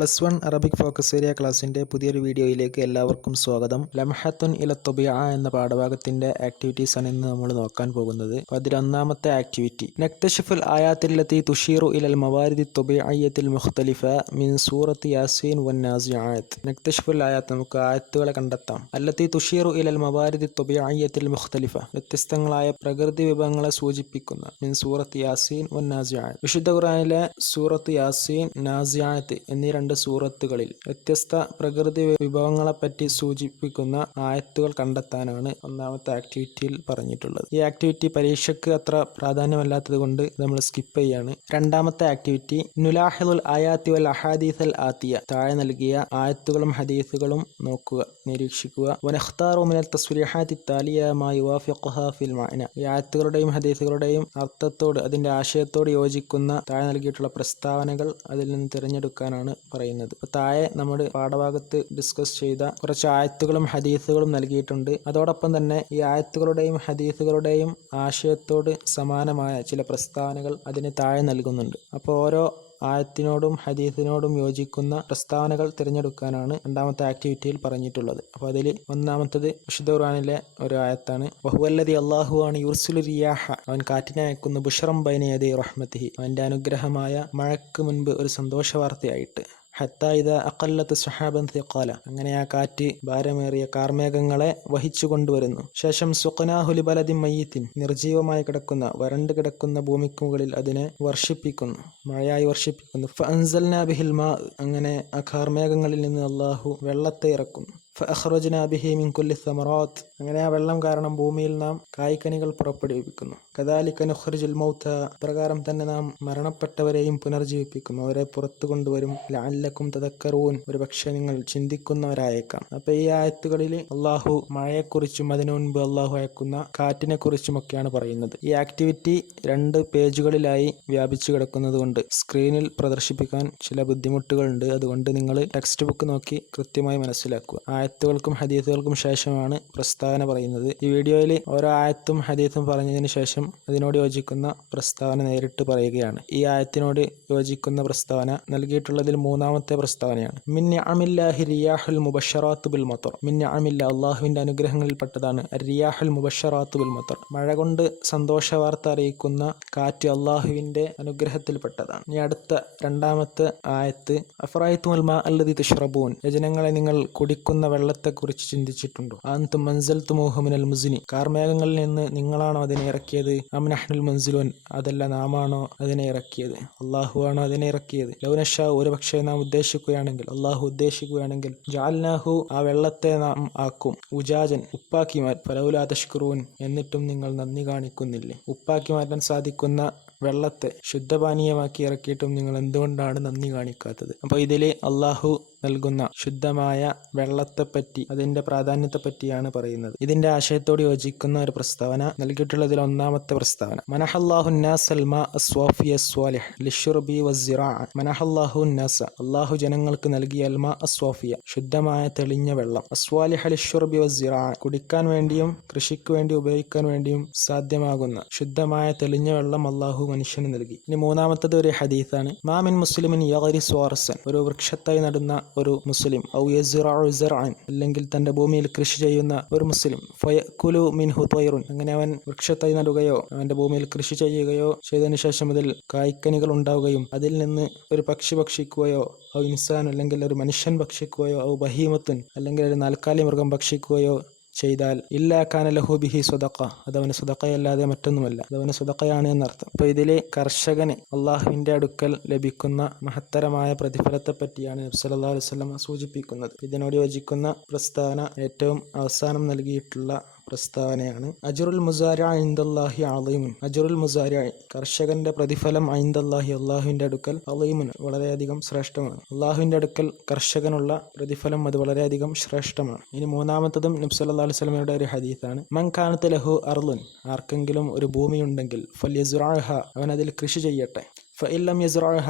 +1 Arabic focus area ക്ലാസ്സിൻ്റെ പുതിയൊരു വീഡിയോയിലേക്ക് എല്ലാവർക്കും സ്വാഗതം. ലമഹത്തുൻ ഇല الطبيعة എന്ന പാഠഭാഗത്തിൻ്റെ ആക്ടിവിറ്റീസ് ആണ് ഇന്ന് നമ്മൾ നോക്കാൻ പോകുന്നത്. അതിലൊന്നാമത്തെ ആക്ടിവിറ്റി നക്തശിഫുൽ ആയാത്തില്ലത്തി തുഷീറു ഇലൽ മവാരിദി الطبيعية المختلفة من സൂറത്ത് യാസീൻ വന്നാസിആത്ത്. നക്തശിഫുൽ ആയാത്ത്, നമുക്ക് ആയത്തുകളെ കണ്ടെത്താം. അല്ലത്തി തുഷീറു ഇലൽ മവാരിദി الطبيعية المختلفة, വ്യത്യസ്തങ്ങളായ പ്രകൃതി വിഭവങ്ങളെ സൂചിപ്പിക്കുന്ന മിൻ സൂറത്ത് യാസീൻ വന്നാസിആത്ത്. വിശുദ്ധ ഖുർആനിലെ സൂറത്ത് യാസീൻ, നാസിആത്ത് എന്നീ രണ്ട് സൂറത്തുകളിൽ വ്യത്യസ്ത പ്രകൃതി വിഭവങ്ങളെപ്പറ്റി സൂചിപ്പിക്കുന്ന ആയത്തുകൾ കണ്ടെത്താനാണ് ഒന്നാമത്തെ ആക്ടിവിറ്റിയിൽ പറഞ്ഞിട്ടുള്ളത്. ഈ ആക്ടിവിറ്റി പരീക്ഷയ്ക്ക് അത്ര പ്രാധാന്യമല്ലാത്തത് കൊണ്ട് നമ്മൾ സ്കിപ്പ് ചെയ്യാണ്. രണ്ടാമത്തെ ആക്ടിവിറ്റി നുലാഹിദുൽ ആയാത്തി വൽ അഹാദീസൽ ആത്തിയ, താഴെ നൽകിയ ആയത്തുകളും ഹദീസുകളും നോക്കുക, നിരീക്ഷിക്കുക. വനഖ്താറു മിനൽ തസ്രീഹാത്തി താലിയ മാ യുവാഫിഖുഹാ ഫിൽ മഅന, ഈ ആയത്തുകളുടെയും ഹദീസുകളുടെയും അർത്ഥത്തോട്, അതിന്റെ ആശയത്തോട് യോജിക്കുന്ന താഴെ നൽകിയിട്ടുള്ള പ്രസ്താവനകൾ അതിൽ നിന്ന് തിരഞ്ഞെടുക്കാനാണ് പറയുന്നത്. താഴെ നമ്മുടെ പാഠഭാഗത്ത് ഡിസ്കസ് ചെയ്ത കുറച്ച് ആയത്തുകളും ഹദീസുകളും നൽകിയിട്ടുണ്ട്. അതോടൊപ്പം തന്നെ ഈ ആയത്തുകളുടെയും ഹദീസുകളുടെയും ആശയത്തോട് സമാനമായ ചില പ്രസ്താവനകൾ അതിന് താഴെ നൽകുന്നുണ്ട്. അപ്പോൾ ഓരോ ആയത്തിനോടും ഹദീസിനോടും യോജിക്കുന്ന പ്രസ്താവനകൾ തിരഞ്ഞെടുക്കാനാണ് രണ്ടാമത്തെ ആക്ടിവിറ്റിയിൽ പറഞ്ഞിട്ടുള്ളത്. അപ്പോൾ അതിൽ ഒന്നാമത്തത് വിശുദ്ധ ഖുർആനിലെ ഒരു ആയത്താണ്. വഹുവല്ലദി, അല്ലാഹു ആണ്, യുർസിലു റിയാഹ, അവൻ കാറ്റിനെ അയക്കുന്നു, ബുശ്റം ബൈന യദൈ റഹ്മത്തിഹി, അവന്റെ അനുഗ്രഹമായ മഴയ്ക്ക് മുൻപ് ഒരു സന്തോഷ വാർത്തയായിട്ട്. ഹത്താ ഇദാ അഖല്ലത്ത് സഹാബൻ സിഖാല, അങ്ങനെ ആ കാറ്റ് ഭാരമേറിയ കാർമേഘങ്ങളെ വഹിച്ചു കൊണ്ടുവരുന്നു. ശേഷം സുഖനാഹു ലിബലദിൻ മയ്യിത്തിൻ, നിർജീവമായി കിടക്കുന്ന വരണ്ടു കിടക്കുന്ന ഭൂമിക്ക് മുകളിൽ അതിനെ വർഷിപ്പിക്കുന്നു, മഴയായി വർഷിപ്പിക്കുന്നു. ഫഅൻസൽനാ ബിഹിൽ മാ, അങ്ങനെ ആ കാർമേഘങ്ങളിൽ നിന്ന് അല്ലാഹു വെള്ളത്തെ ഇറക്കുന്നു. ഫഅഖ്റജ്നാ ബിഹി മിൻ കുല്ലി സമറാത്ത്, അങ്ങനെ ആ വെള്ളം കാരണം ഭൂമിയിൽ നാം കായ്കനികൾ പുറപ്പെടുവിപ്പിക്കുന്നു. കദാലിക നുഖ്രിജുൽ മൗത, പ്രകാരം തന്നെ നാം മരണപ്പെട്ടവരെയും പുനർജീവിപ്പിക്കുന്നു, അവരെ പുറത്തു കൊണ്ടുവരും. ലഅല്ലക്കും തദക്കറൂൻ, ഒരുപക്ഷെ നിങ്ങൾ ചിന്തിക്കുന്നവരായേക്കാം. അപ്പൊ ഈ ആയത്തുകളിൽ അള്ളാഹു മഴയെക്കുറിച്ചും അതിനു മുൻപ് അള്ളാഹു അയക്കുന്ന കാറ്റിനെ കുറിച്ചുമൊക്കെയാണ് പറയുന്നത്. ഈ ആക്ടിവിറ്റി 2 പേജുകളിലായി വ്യാപിച്ചു കിടക്കുന്നത് കൊണ്ട് സ്ക്രീനിൽ പ്രദർശിപ്പിക്കാൻ ചില ബുദ്ധിമുട്ടുകളുണ്ട്. അതുകൊണ്ട് നിങ്ങൾ ടെക്സ്റ്റ് ബുക്ക് നോക്കി കൃത്യമായി മനസ്സിലാക്കുക. ആയത്തുകൾക്കും ഹദീസുകൾക്കും ശേഷമാണ് പ്രസ്താവന പറയുന്നത്. ഈ വീഡിയോയിൽ ഓരോ ആയത്തും ഹദീസും പറഞ്ഞതിന് ശേഷം അതിനോട് യോജിക്കുന്ന പ്രസ്താവന നേരിട്ട് പറയുകയാണ്. ഈ ആയത്തിനോട് യോജിക്കുന്ന പ്രസ്താവന നൽകിയിട്ടുള്ളതിൽ 3ാമത്തെ പ്രസ്താവനയാണ്. മിൻ നിഅമില്ലാഹി റിയാഹുൽ മുബശ്ശറാത്തു ബിൽ മത്വർ, മിൻ നിഅമില്ല, അല്ലാഹുവിന്റെ അനുഗ്രഹങ്ങളിൽപ്പെട്ടതാണ് റിയാഹുൽ മുബശ്ശറാത്തു ബിൽ മത്വർ, മഴ കൊണ്ട് സന്തോഷ വാർത്ത അറിയിക്കുന്ന കാറ്റ് അല്ലാഹുവിന്റെ അനുഗ്രഹത്തിൽപ്പെട്ടതാണ്. ഇനി അടുത്ത 2ാമത്തെ ആയത്ത്, അഫറഅയ്തുൽ മാ അല്ലദി തശ്റബൂൻ, ജനങ്ങളെ നിങ്ങൾ കുടിക്കുന്ന വെള്ളത്തെക്കുറിച്ച് ചിന്തിച്ചിട്ടുണ്ടോ? അൻതും അൻസൽതുമൂഹു മിനൽ മുസ്നി, കാർമേഘങ്ങളിൽ നിന്ന് നിങ്ങളാണോ അതിനെ ഇറക്കിയത്? അം നഹ്നുൽ മുൻസിലൂൻ, അതല്ല നാമാണോ അതിനെ ഇറക്കിയത്? അല്ലാഹു ആണോ അതിനെ ഇറക്കിയത്? ലൗ നശാ, ഒരുപക്ഷെ നാം ഉദ്ദേശിക്കുകയാണെങ്കിൽ, അല്ലാഹു ഉദ്ദേശിക്കുകയാണെങ്കിൽ, ജഅൽനാഹു, ആ വെള്ളത്തെ നാം ആക്കും, ഉജാജൻ, ഉപ്പാക്കി മാറ്റും, ഫലൗലാ തശ്കുറൂൻ, എന്നിട്ടും നിങ്ങൾ നന്ദി കാണിക്കുന്നില്ലേ? ഉപ്പാക്കി മാറ്റാൻ സാധിക്കുന്ന വെള്ളത്തെ ശുദ്ധപാനീയമാക്കി ഇറക്കിയിട്ടും നിങ്ങൾ എന്തുകൊണ്ടാണ് നന്ദി കാണിക്കാത്തത്? അപ്പോൾ ഇതിൽ അല്ലാഹു നൽകുന്ന ശുദ്ധമായ വെള്ളത്തെപ്പറ്റി, അതിന്റെ പ്രാധാന്യത്തെപ്പറ്റിയാണ് പറയുന്നത്. ഇതിന്റെ ആശയത്തോട് യോജിക്കുന്ന ഒരു പ്രസ്താവന നൽകിയിട്ടുള്ളതിൽ 1ാമത്തെ പ്രസ്താവന, മനഹല്ലാഹു നാസൽ മാ അസ്വാഫിയ സ്വാലിഹ് ലിശ്റുബി വസ്സിറാഅ. മനഹല്ലാഹു നാസ, അല്ലാഹു ജനങ്ങൾക്ക് നൽകിയ അൽ മാ അസ്വാഫിയ, ശുദ്ധമായ തെളിഞ്ഞ വെള്ളം, അസ്വാലിഹ ലിശ്റുബി വസ്സിറാഅ, കുടിക്കാൻ വേണ്ടിയും കൃഷിക്ക് വേണ്ടി ഉപയോഗിക്കാൻ വേണ്ടിയും സാധ്യമാകുന്ന ശുദ്ധമായ തെളിഞ്ഞ വെള്ളം അല്ലാഹു മനുഷ്യന് നൽകി. ഇനി 3ാമത്തത് ഒരു ഹദീസാണ്. മാ മിൻ മുസ്ലിമിൻ യഗ്രിസു അർസൻ, ഒരു വൃക്ഷത്തായി നടുന്ന ഒരു മുസ്ലിം, ഔ യസ്റഉ സർഅൻ, അല്ലെങ്കിൽ തന്റെ ഭൂമിയിൽ കൃഷി ചെയ്യുന്ന ഒരു മുസ്ലിം, ഫയകുലു മിൻഹു തയ്റുൻ, അങ്ങനെ അവൻ വൃക്ഷത്തായി നടുകയോ അവന്റെ ഭൂമിയിൽ കൃഷി ചെയ്യുകയോ ചെയ്തതിനു ശേഷം അതിൽ കായ്ക്കനികൾ ഉണ്ടാവുകയും അതിൽ നിന്ന് ഒരു പക്ഷി ഭക്ഷിക്കുകയോ, ഔ ഇൻസാൻ, അല്ലെങ്കിൽ ഒരു മനുഷ്യൻ ഭക്ഷിക്കുകയോ, ഔ ബഹീമത്തുൻ, അല്ലെങ്കിൽ ഒരു നാൽക്കാലി മൃഗം ഭക്ഷിക്കുകയോ ചെയ്താൽ, ഇല്ലാ കാന ലഹു ബിഹി സ്വദഖ, അതവന് സ്വദഖയല്ലാതെ മറ്റൊന്നുമല്ല, അതവന് സ്വദഖയാണ് എന്നർത്ഥം. അപ്പൊ ഇതിലെ കർഷകന് അള്ളാഹുവിന്റെ അടുക്കൽ ലഭിക്കുന്ന മഹത്തരമായ പ്രതിഫലത്തെ പറ്റിയാണ് നബി സല്ലല്ലാഹു അലൈഹി വസല്ലം സൂചിപ്പിക്കുന്നത്. ഇതിനോട് യോജിക്കുന്ന പ്രസ്താവന ഏറ്റവും അവസാനം നൽകിയിട്ടുള്ള പ്രസ്താവനയാണ്. അജ്റുൽ മുസാരിഅ ഇൻദല്ലാഹി അളീമുൻ, അജ്റുൽ മുസാരിഅ, കർഷകന്റെ പ്രതിഫലം ഇൻദല്ലാഹി, അള്ളാഹുവിന്റെ അടുക്കൽ, അളീമുൻ, വളരെയധികം ശ്രേഷ്ഠമാണ്. അള്ളാഹുവിന്റെ അടുക്കൽ കർഷകനുള്ള പ്രതിഫലം അത് വളരെയധികം ശ്രേഷ്ഠമാണ്. ഇനി 3ാമത്തതും നബി സല്ലല്ലാഹു അലൈഹി വസല്ലമയുടെ ഒരു ഹദീസാണ്. മൻ കാനത ലഹു അർളുൻ, ആർക്കെങ്കിലും ഒരു ഭൂമിയുണ്ടെങ്കിൽ, ഫല്യസ്റഅഹ, അവൻ അതിൽ കൃഷി ചെയ്യട്ടെ. ഫഇല്ലം യസ്റഅഹ,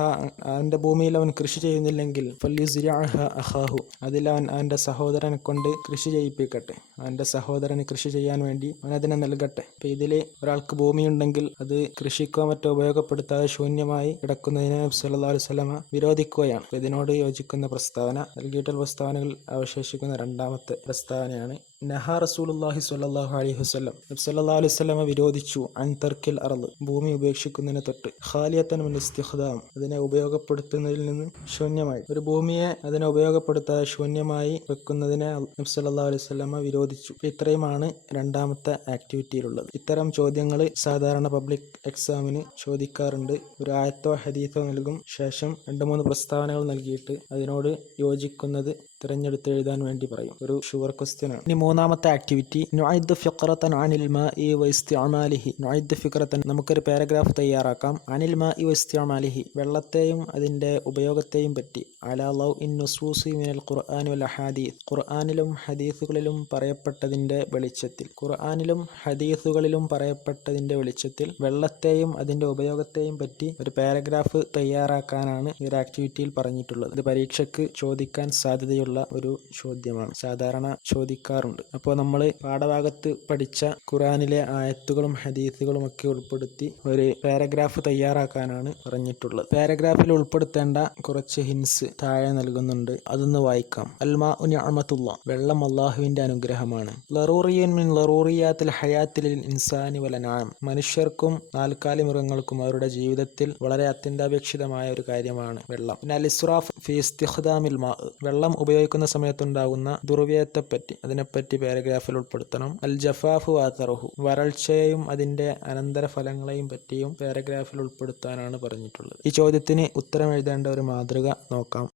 അവൻ്റെ ഭൂമിയിൽ അവൻ കൃഷി ചെയ്യുന്നില്ലെങ്കിൽ ഫല്യുസ്രിഅഹ അഖാഹു, അതിൽ അവൻ അവൻ്റെ സഹോദരനെ കൊണ്ട് കൃഷി ചെയ്യിപ്പിക്കട്ടെ. അവൻ്റെ സഹോദരന് കൃഷി ചെയ്യാൻ വേണ്ടി അവൻ അതിനെ നൽകട്ടെ. അപ്പം ഇതിൽ ഒരാൾക്ക് ഭൂമിയുണ്ടെങ്കിൽ അത് കൃഷിക്കോ മറ്റോ ഉപയോഗപ്പെടുത്താതെ ശൂന്യമായി കിടക്കുന്നതിനെ നബി സല്ലല്ലാഹു അലൈഹി വസല്ലമ വിരോധിക്കുകയാണ്. ഇതിനോട് യോജിക്കുന്ന പ്രസ്താവന നൽകിയിട്ടുള്ള പ്രസ്താവനകൾ അവശേഷിക്കുന്ന രണ്ടാമത്തെ പ്രസ്താവനയാണ് നഹാ റസൂലുള്ളാഹി സ്വല്ലല്ലാഹു അലൈഹി വസല്ലം, നബി സല്ലല്ലാഹു അലൈഹി വസല്ലമ വിരോധിച്ചു അൻ തർക്കിൽ അർള്, ഭൂമി ഉപേക്ഷിക്കുന്നതിനെ തൊട്ട്, ഖാലിയത്തൻ മിൻ ഇസ്തിഖ്ദാം, അതിനെ ഉപയോഗപ്പെടുത്തുന്നതിൽ നിന്ന് ശൂന്യമായി. ഒരു ഭൂമിയെ അതിനെ ഉപയോഗപ്പെടുത്താതെ ശൂന്യമായി വെക്കുന്നതിനെ നബി സല്ലല്ലാഹു അലൈഹി വസല്ലമ വിരോധിച്ചു. ഇത്രയുമാണ് രണ്ടാമത്തെ ആക്ടിവിറ്റിയിലുള്ളത്. ഇത്തരം ചോദ്യങ്ങൾ സാധാരണ പബ്ലിക് എക്സാമിന് ചോദിക്കാറുണ്ട്. ഒരു ആയത്തോ ഹദീസോ നൽകും, ശേഷം 2-3 പ്രസ്താവനകൾ നൽകിയിട്ട് അതിനോട് യോജിക്കുന്നത് തിരഞ്ഞെടുത്ത് എഴുതാൻ വേണ്ടി പറയും. ഒരു ഷുവർ ക്വസ്റ്റ്യൻ ആണ്. ഇനി മൂന്നാമത്തെ ആക്ടിവിറ്റി നുഅയ്ദ് ഫിഖറതൻ അനിൽ മാഇ വഇസ്തിഅമാലിഹി. നുഅയ്ദ് ഫിഖറതൻ, നമുക്കൊരു പാരഗ്രാഫ് തയ്യാറാക്കാം. അനിൽ മാഇ വഇസ്തിഅമാലിഹി, വെള്ളത്തെയും അതിൻ്റെ ഉപയോഗത്തെയും പറ്റി. അലാ ലൗഇൻ നുസൂസി മിനൽ ഖുർആനി വൽ അഹാദീസ്, ഖുർആനിലും ഹദീസുകളിലും പറയപ്പെട്ടതിൻ്റെ വെളിച്ചത്തിൽ. ഖുർആനിലും ഹദീസുകളിലും പറയപ്പെട്ടതിൻ്റെ വെളിച്ചത്തിൽ വെള്ളത്തെയും അതിൻ്റെ ഉപയോഗത്തെയും പറ്റി ഒരു പാരഗ്രാഫ് തയ്യാറാക്കാനാണ് ഈ ഒരു ആക്ടിവിറ്റിയിൽ പറഞ്ഞിട്ടുള്ളത്. ഇത് പരീക്ഷയ്ക്ക് ചോദിക്കാൻ സാധ്യതയുള്ള ഒരു ചോദ്യമാണ്, സാധാരണ ചോദിക്കാറുണ്ട്. അപ്പോൾ നമ്മൾ പാഠഭാഗത്ത് പഠിച്ച ഖുർആനിലെ ആയത്തുകളും ഹദീസുകളും ഒക്കെ ഉൾപ്പെടുത്തി ഒരു പാരഗ്രാഫ് തയ്യാറാക്കാനാണ് പറഞ്ഞിട്ടുള്ളത്. പാരഗ്രാഫിൽ ഉൾപ്പെടുത്തേണ്ട കുറച്ച് ഹിൻസ് താഴെ നൽകുന്നുണ്ട്, അതൊന്ന് വായിക്കാം. അൽമാഉ നിഅമത്തുല്ലാ, വെള്ളം അല്ലാഹുവിന്റെ അനുഗ്രഹമാണ്. ലറൂറിയൻ മിൻ ലറൂറിയാത്തിൽ ഹയാത്തിൽ ഇൻസാനി വൽ അൻആം, മനുഷ്യർക്കും നാൽക്കാലി മൃഗങ്ങൾക്കും അവരുടെ ജീവിതത്തിൽ വളരെ അത്യന്താപേക്ഷിതമായ ഒരു കാര്യമാണ് വെള്ളം. പിന്നെ അൽ ഇസ്റാഫ് ഫി ഇസ്തിഖ്ദാമിൽ മാ, വെള്ളം ഉപയോഗിക്കുന്ന സമയത്തുണ്ടാകുന്ന ദുർവ്യയത്തെപ്പറ്റി, അതിനെപ്പറ്റി പാരഗ്രാഫിൽ ഉൾപ്പെടുത്തണം. അൽ ജഫാഫു വാതറുഹു, വരൾച്ചയെയും അതിന്റെ അനന്തരഫലങ്ങളെയും പറ്റിയും പാരഗ്രാഫിൽ ഉൾപ്പെടുത്താനാണ് പറഞ്ഞിട്ടുള്ളത്. ഈ ചോദ്യത്തിന് ഉത്തരം എഴുതേണ്ട ഒരു മാതൃക നോക്കാം.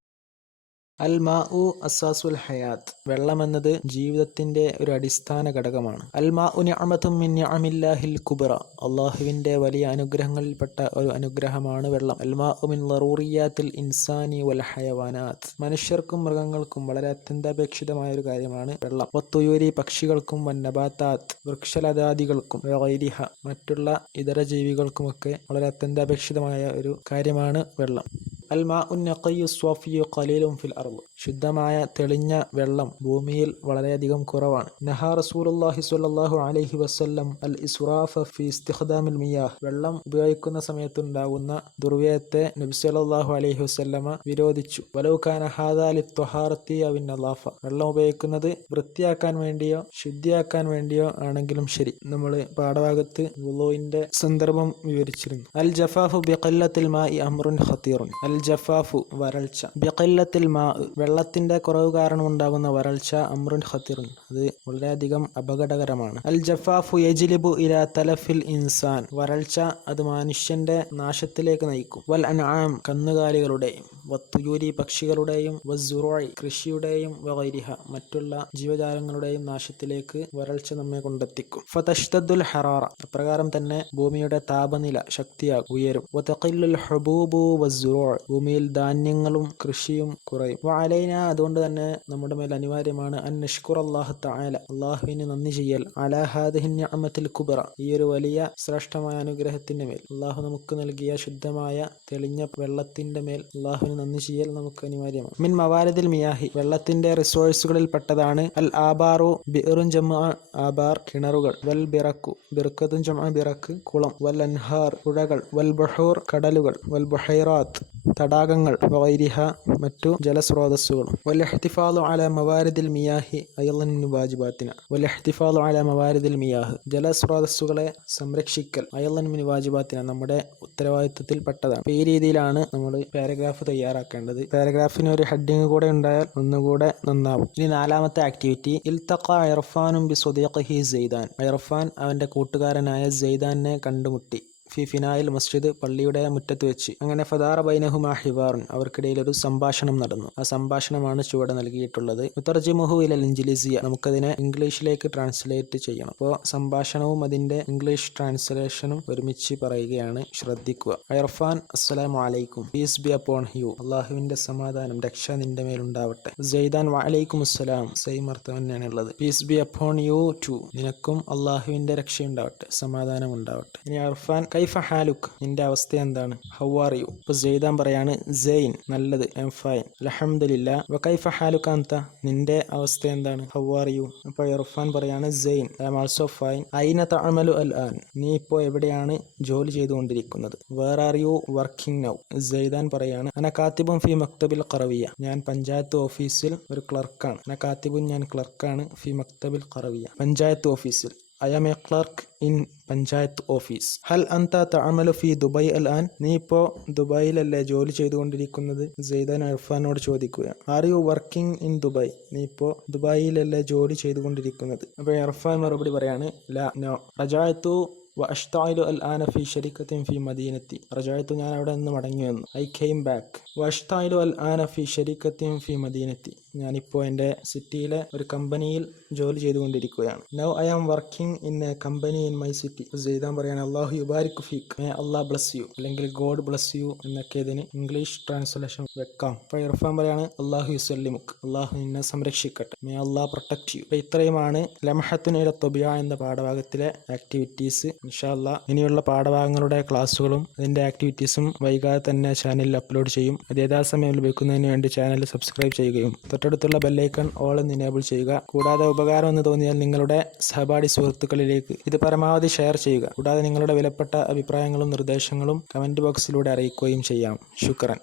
അൽ മാഉ അസാസുൽ ഹയാത്ത്, വെള്ളം എന്നത് ജീവിതത്തിന്റെ ഒരു അടിസ്ഥാന ഘടകമാണ്. അൽ മാഉ നിഅമത്തും മിൻ നിഅമില്ലാഹിൽ കുബ്ര, അള്ളാഹുവിന്റെ വലിയ അനുഗ്രഹങ്ങളിൽപ്പെട്ട ഒരു അനുഗ്രഹമാണ് വെള്ളം. അൽ മാഉ മിൻ ലറൂറിയാത്തിൽ ഇൻസാനി വൽ ഹയവാനാത്ത്, മനുഷ്യർക്കും മൃഗങ്ങൾക്കും വളരെ അത്യന്താപേക്ഷിതമായ ഒരു കാര്യമാണ് വെള്ളം. വത്തുയൂരി, പക്ഷികൾക്കും, വന്നബാത്താത്ത്, വൃക്ഷലതാദികൾക്കും, ഗൈരിഹ, മറ്റുള്ള ഇതര ജീവികൾക്കുമൊക്കെ വളരെ അത്യന്താപേക്ഷിതമായ ഒരു കാര്യമാണ് വെള്ളം. അൽ മാഉൻ നഖിയ്യു സ്വാഫിയു ഖലീലുൻ ഫിൽ അർള്, ശുദ്ധമായ തെളിഞ്ഞ വെള്ളം ഭൂമിയിൽ വളരെയധികം കുറവാണ്. നഹാ റസൂലുള്ളാഹി സ്വല്ലല്ലാഹു അലൈഹി വസല്ലം അൽ ഇസ്റാഫ ഫി ഇസ്തിഖ്ദാമിൽ മിയാഹ്, വെള്ളം ഉപയോഗിക്കുന്ന സമയത്തുണ്ടാകുന്ന ദുർവ്യയത്തെ നബി സല്ലല്ലാഹു അലൈഹി വസല്ലമ വിരോധിച്ചു. വലൗ കാന ഹാദാ ലിത്വഹാറത്തി അവ നളാഫ, വെള്ളം ഉപയോഗിക്കുന്നത് വൃത്തിയാക്കാൻ വേണ്ടിയോ ശുദ്ധിയാക്കാൻ വേണ്ടിയോ ആണെങ്കിലും ശരി. നമ്മൾ പാഠഭാഗത്ത് വുളൂഇന്റെ സന്ദർഭം വിവരിച്ചിരുന്നു. അൽ ജഫാഫു ബിഖല്ലത്തിൽ മാഇ അംറുൻ ഖതീറുൻ, അൽ ജഫാഫു വരൾച്ച, ബിഖല്ലത്തിൽ മാ, വെള്ളത്തിന്റെ കുറവ് കാരണം ഉണ്ടാകുന്ന വരൾച്ച, അംറുൻ ഖതീറുൻ, അത് വളരെയധികം അപകടകരമാണ്. അൽ ജഫാഫു യജ്ലിബു ഇലാ തലഫിൽ ഇൻസാൻ, വരൾച്ച അത് മനുഷ്യന്റെ നാശത്തിലേക്ക് നയിക്കും. വൽ അൻആം, കന്നുകാലികളുടെയും, വത്തുയൂരി, പക്ഷികളുടെയും, വസ്സുറൂഇ, കൃഷിയുടെയും, വഗൈരിഹ, മറ്റുള്ള ജീവജാലങ്ങളുടെയും നാശത്തിലേക്ക് വരൾച്ച നമ്മെ കൊണ്ടെത്തിക്കും. ഫതഷ്തദ്ദുൽ ഹറാറ, അപ്രകാരം തന്നെ ഭൂമിയുടെ താപനില ശക്തിയാകും, ഉയരും. വതഖില്ലുൽ ഹുബൂബു വസ്സുറൂഇ, ഭൂമിയിൽ ധാന്യങ്ങളും കൃഷിയും കുറയും. വഅലൈന, അതുകൊണ്ട് തന്നെ നമ്മുടെ മേൽ അനിവാര്യമാണ് അൻ നഷ്കുറല്ലാഹ തആല, അല്ലാഹുവിന് നന്ദി ചെയ്യൽ, അലാ ഹാദിഹി നിഅമത്തിൽ കുബ്ര, ഈ ഒരു വലിയ ശ്രേഷ്ഠമായ അനുഗ്രഹത്തിന്റെ മേൽ, അല്ലാഹു നമുക്ക് നൽകിയ ശുദ്ധമായ തെളിഞ്ഞ വെള്ളത്തിന്റെ മേൽ അല്ലാഹുവിന് നന്ദി ചെയ്യൽ നമുക്ക് അനിവാര്യമാണ്. മിൻ മവാരിദിൽ മിയാഹി, വെള്ളത്തിന്റെ റിസോഴ്സുകളിൽ പെട്ടതാണ്. അൽ ആബാറു, ബിറുൻ ജംഅ ആബാർ, കിണറുകൾ. വൽ ബിറക്കു, ബിർക്കത്തുൻ ജംഅ ബിറക്ക്, കുളം. വൽ അൻഹാർ, പുഴകൾ. വൽ ബുഹൂർ, കടലുകൾ. വൽ ബുഹൈറാത്ത്, തടാകങ്ങൾ. വഗൈരിഹ, മറ്റു ജലസ്രോതസ്സുകളും. വൽ ഇഹ്തിഫാദു അലാ മവാരിദിൽ മിയാഹി അയ്ളൻ മിൻ വാജിബാത്തിന, വൽ ഇഹ്തിഫാദു അലാ മവാരിദിൽ മിയാഹ്, ജലസ്രോതസ്സുകളെ സംരക്ഷിക്കൽ, അയ്ളൻ മിൻ വാജിബാത്തിന, നമ്മുടെ ഉത്തരവാദിത്വത്തിൽ പെട്ടതാണ്. ഈ രീതിയിലാണ് നമ്മൾ പാരഗ്രാഫ് തയ്യാറാക്കേണ്ടത്. പാരഗ്രാഫിന് ഒരു ഹെഡിങ് കൂടെ ഉണ്ടായാൽ ഒന്നുകൂടെ നന്നാവും. ഇനി നാലാമത്തെ ആക്ടിവിറ്റി ഇൽതഖ ഇർഫാനും ബി സ്വദീഖിഹി സൈദാൻ, ഇർഫാൻ അവന്റെ കൂട്ടുകാരനായ സൈദാനെ കണ്ടുമുട്ടി. ഫി ഫിനായിൽ മസ്ജിദ്, പള്ളിയുടെ മുറ്റത്ത് വെച്ച്. അങ്ങനെ ഫദാറ ബൈനഹുമാ ഹിവാറുൻ, അവർക്കിടയിൽ ഒരു സംഭാഷണം നടന്നു. ആ സംഭാഷണമാണ് ചുവടെ നൽകിയിട്ടുള്ളത്. മുതർജിമുഹു ഇലൽ ഇൻജിലിസിയ, നമുക്കതിനെ ഇംഗ്ലീഷിലേക്ക് ട്രാൻസ്ലേറ്റ് ചെയ്യണം. അപ്പോൾ സംഭാഷണവും അതിന്റെ ഇംഗ്ലീഷ് ട്രാൻസ്ലേഷനും ഒരുമിച്ച് പറയുകയാണ്, ശ്രദ്ധിക്കുക. ഇർഫാൻ, അസ്സലാമു അലൈക്കും, പീസ് ബി അപ്പോൺ യു, അള്ളാഹുവിന്റെ സമാധാനം രക്ഷ നിന്റെ മേലുണ്ടാവട്ടെ. സൈദാൻ, വഅലൈക്കും അസ്സലാം, സെയിം അർത്ഥം തന്നെയാണ് ഉള്ളത്. Peace be upon you too, നിനക്കും അള്ളാഹുവിന്റെ രക്ഷയുണ്ടാവട്ടെ, സമാധാനം ഉണ്ടാവട്ടെ. ഇനി ഇർഫാൻ, കൈഫ ഹാലുക് നിന്റെ അവസ്ഥ എന്താണ്? How are U? ഇപ്പൊ സെയ്ദാൻ പറയാണ് സെയിൻ നല്ലത്, ഐ എം ഫൈൻ. അൽഹംദുലില്ലാ. കൈഫ ഹാലുക അന്ത നിന്റെ അവസ്ഥ എന്താണ്? How are you? അപ്പൊ ഇർഫാൻ പറയാണ് Zain, I am also fine. ഐന തഅമലു അൽ ആൻ നീ ഇപ്പോൾ എവിടെയാണ് ജോലി ചെയ്തുകൊണ്ടിരിക്കുന്നത്? Where are you working now? Zaidan പറയാണ് അന കാത്തിബുൻ ഫി മക്തബിൽ ഖറവിയ ഞാൻ പഞ്ചായത്ത് ഓഫീസിൽ ഒരു ക്ലർക്കാണ്. അന കാത്തിബുൻ ഞാൻ ക്ലർക്കാണ്, ഫി മക്തബിൽ ഖറവിയ പഞ്ചായത്ത് ഓഫീസിൽ. I am a clerk in panchayat office. ഹൽ അന്ത തഅമലു ഫി ദുബൈ അൽ ആൻ നീ ഇപ്പോ ദുബായിലല്ലേ ജോലി ചെയ്തുകൊണ്ടിരിക്കുന്നത്? സെയ്ദാൻ ഇർഫാനോട് ചോദിക്കുകയാണ്. R you working in Dubai നീ ഇപ്പോ ദുബായിലല്ലേ ജോലി ചെയ്തുകൊണ്ടിരിക്കുന്നത്? അപ്പൊ ഇർഫാൻ മറുപടി പറയാണ് ലാ നോ. റജഅതു വഅഷ്തഅലു അൽ ആന ഫി ശരിക്കത്തിൻ ഫി മദീനത്തി റജഅതു ഞാൻ അവിടെ നിന്ന് മടങ്ങി വന്നു. I came back. വഅഷ്തഅലു അൽ ആന ഫി ശരിക്കത്തിൻ ഫി മദീനത്തി ഞാനിപ്പോൾ എൻ്റെ സിറ്റിയിലെ ഒരു കമ്പനിയിൽ ജോലി ചെയ്തുകൊണ്ടിരിക്കുകയാണ്. Now I am working in a company in my city. Zaidan പറയാണ് അള്ളാഹു യുബാരിക് ഫീക്ക് മേ അള്ളാഹ് ബ്ലസ് യു അല്ലെങ്കിൽ ഗോഡ് ബ്ലസ് യു എന്നൊക്കെ ഇതിന് ഇംഗ്ലീഷ് ട്രാൻസ്ലേഷൻ വെക്കാം. അപ്പോൾ ഇർഫാൻ പറയാണ് അള്ളാഹു യുസല്ലിമുക്ക് അള്ളാഹു നിന്നെ സംരക്ഷിക്കട്ടെ, മേ അള്ളാഹ് പ്രൊട്ടക്ട് യു. അപ്പോൾ ഇത്രയുമാണ് ലംഹത്തുൻ ഇല ത്വബിഅ എന്ന പാഠഭാഗത്തിലെ ആക്ടിവിറ്റീസ്. ഇൻഷാ അള്ളാഹ് ഇനിയുള്ള പാഠഭാഗങ്ങളുടെ ക്ലാസ്സുകളും അതിൻ്റെ ആക്ടിവിറ്റീസും വൈകാതെ തന്നെ ചാനലിൽ അപ്ലോഡ് ചെയ്യും. അത് യഥാസമയം ലഭിക്കുന്നതിന് വേണ്ടി ചാനൽ സബ്സ്ക്രൈബ് ചെയ്യുകയും തൊട്ടടുത്തുള്ള ബെല്ലൈക്കൺ ഓൾ എന്ന് എനേബിൾ ചെയ്യുക. കൂടാതെ ഉപകാരം എന്ന് തോന്നിയാൽ നിങ്ങളുടെ സഹപാഠി സുഹൃത്തുക്കളിലേക്ക് ഇത് പരമാവധി ഷെയർ ചെയ്യുക. കൂടാതെ നിങ്ങളുടെ വിലപ്പെട്ട അഭിപ്രായങ്ങളും നിർദ്ദേശങ്ങളും കമൻറ്റ് ബോക്സിലൂടെ അറിയിക്കുകയും ചെയ്യാം. ശുക്രൻ.